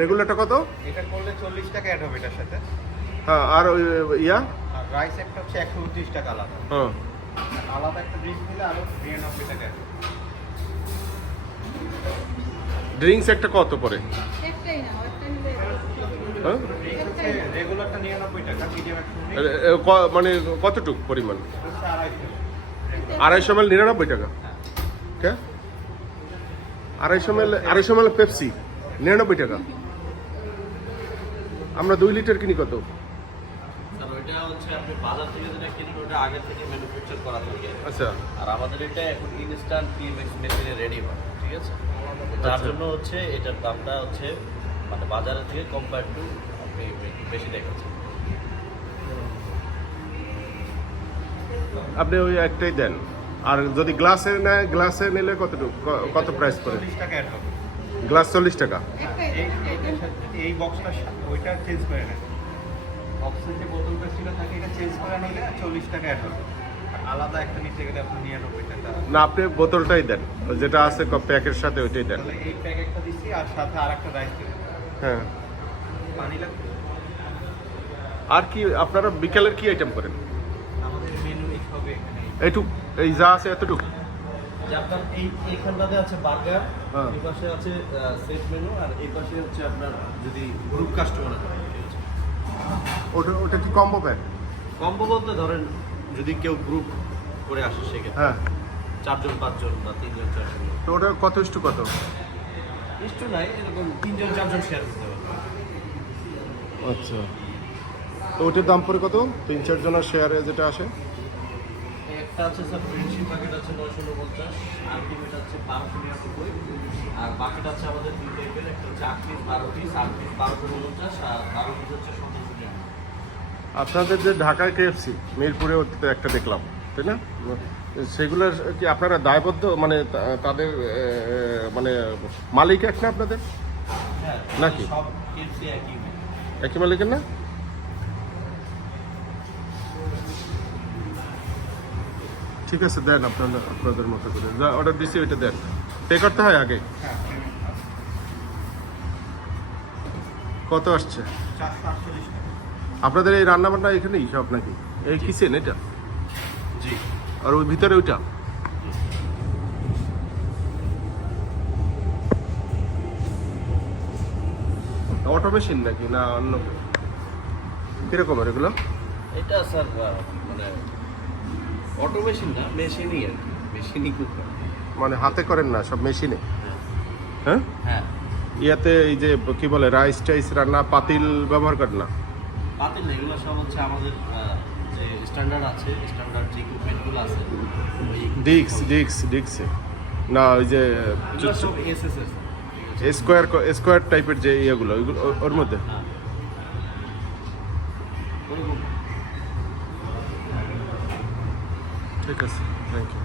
রেগুলারটা কত? এটা করলে 40 টাকা অ্যাড হবে এটার সাথে। হ্যাঁ, আর ওই ইয়া আর রাইস একটা হচ্ছে 129 টাকা আলাদা। হ্যাঁ, আর আলাদা একটা ড্রিঙ্ক নিলে আরো 93 টাকা অ্যাড হবে। ড্রিঙ্কস একটা কত পরে? একটাই না, একটা নিলে হ্যাঁ, ড্রিঙ্ক হচ্ছে রেগুলারটা 99 টাকা, মিডিয়াম একটা মানে কতটুক পরিমাণ? হচ্ছে 250। 250 ml 99 টাকা। কে 250 ml পেপসি 99 টাকা? আমরা 2 লিটার কিনি কত? স্যার ওইটা হচ্ছে আপনি বাজার থেকে যেটা কিনেন ওটা আগে থেকে ম্যানুফ্যাকচার করা থাকে। আচ্ছা, আর আমাদের এটা এখন ইনস্ট্যান্ট টিএমএক্স মেশিনে রেডি হয়, ঠিক আছে? যার আচ্ছা। জন্য হচ্ছে এটার দামটা হচ্ছে মানে বাজারের থেকে কম্পেয়ার টু আপনি একটু বেশি দেখাচ্ছেন। আপনি ওই একটাই দেন। আর যদি গ্লাসে নেয়, গ্লাসে নিলে কতটুকু কত প্রাইস পড়ে? 40 টাকা অ্যাড হবে। গ্লাস 40 টাকা। একটাই এটার সাথে এই বক্সটা ওইটা চেঞ্জ করে নেন। বক্সের যে বোতলটা ছিল থাকে এটা চেঞ্জ করে নিলে 40 টাকা অ্যাড হবে। আর আলাদা একটা নিতে গেলে আপনি 99 টাকা। না, আপনি বোতলটাই দেন, যেটা আছে প্যাকের সাথে ওইটাই দেন। তাহলে এই প্যাক একটা দিচ্ছি আর সাথে আরেকটা রাইস দিন। হ্যাঁ। পানি লাগবে? আর কি আপনারা বিকেলের কি আইটেম করেন? আমাদের মেনু এই হবে এখানে। এইটুক, এই যা আছে এতটুকু? যে আপনার এইখানটাতে আছে বার্গার, হ্যাঁ। এই পাশে আছে সেট মেনু, আর এই পাশে হচ্ছে আপনার যদি গ্রুপ কাস্টমার হয় ওটা কি কম্বো প্যাক? কম্বো বলতে ধরেন যদি কেউ গ্রুপ করে আসে সেক্ষেত্রে হ্যাঁ। 4 জন 5 জন বা 3 জন 4 জন তো ওটা কত ইস্টু কত? ইস্টু নাই, এরকম 3 জন 4 জন শেয়ার করতে পারবে। আচ্ছা, তো ওটার দাম পড়ে কত? 3-4 জনের শেয়ারে যেটা আসে? একটা আছে স্যার ফ্রেন্ডশিপ প্যাকেট আছে 949, আলটিমেট আছে 1299, আর বাকিটা আছে আমাদের দুই টাইপের, একটা হচ্ছে 8 পিস 12 পিস, 8 পিস 1249 আর 12 পিস হচ্ছে 1700 টাকা। আপনাদের যে ঢাকায় কেএফসি মিরপুরে একটা দেখলাম, তাই না? সেগুলোর কি আপনারা দায়বদ্ধ, মানে তাদের মানে মালিক এক না আপনাদের? হ্যাঁ নাকি? সব কেএফসি একই হয়। একই মালিকের না? ঠিক আছে, দেন আপনাদের মতো করে যা অর্ডার দিছি ওইটা দেন। পে করতে হয় আগে? হ্যাঁ, কত আসছে 448 টাকা। আপনাদের? এই রান্নাবান্না এখানেই সব নাকি? এই কিচেন এটা? জি। আর ওই ভিতরে ওইটা? অটোমেশন নাকি না অন্য কিরকমের এগুলো? এটা স্যার মানে অটোমেশন না, মেশিনই আর কি, মেশিনই কুকার। মানে হাতে করেন না, সব মেশিনে? হ্যাঁ, হ্যাঁ ইয়াতে এই যে কি বলে রাইস টাইস রান্না পাতিল ব্যবহার করেন না? পাতিল না, এগুলো সব হচ্ছে আমাদের যে স্ট্যান্ডার্ড আছে, স্ট্যান্ডার্ড যে ইকুইপমেন্টগুলো আছে ডিক্সে না, ওই যে এগুলো সব এসএসএস। স্কোয়ার টাইপের যে ইয়েগুলো ওইগুলো ওর মধ্যে? হ্যাঁ ওরকম। ঠিক আছে, থ্যাংক ইউ।